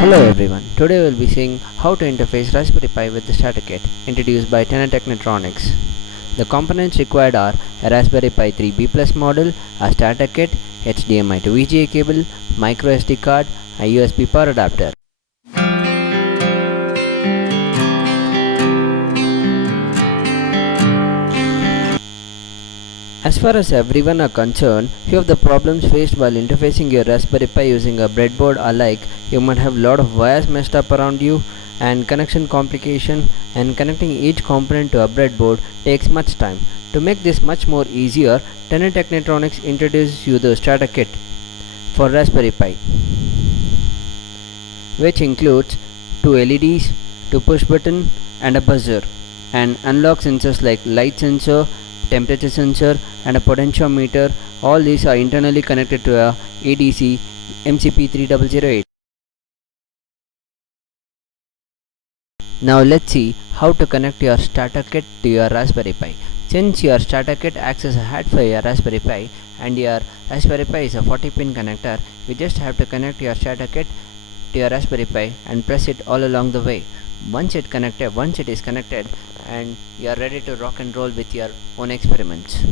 Hello everyone, today we'll be seeing how to interface Raspberry Pi with the Starterkit introduced by Tenet Technetronics. The components required are a Raspberry Pi 3B Plus model, a Starterkit, HDMI to VGA cable, microSD card, a USB power adapter. As far as everyone are concerned, few of the problems faced while interfacing your Raspberry Pi using a breadboard are like you might have a lot of wires messed up around you and connection complication, and connecting each component to a breadboard takes much time. To make this much more easier, Tenet Technetronics introduces you the Starterkit for Raspberry Pi, which includes two LEDs, two push button and a buzzer, and unlock sensors like light sensor, temperature sensor and a potentiometer. All these are internally connected to a ADC MCP3008. Now let's see how to connect your Starterkit to your Raspberry Pi. Since your Starterkit acts as a hat for your Raspberry Pi and your Raspberry Pi is a 40-pin connector, you just have to connect your Starterkit to your Raspberry Pi and press it all along the way. Once it is connected, and you are ready to rock and roll with your own experiments.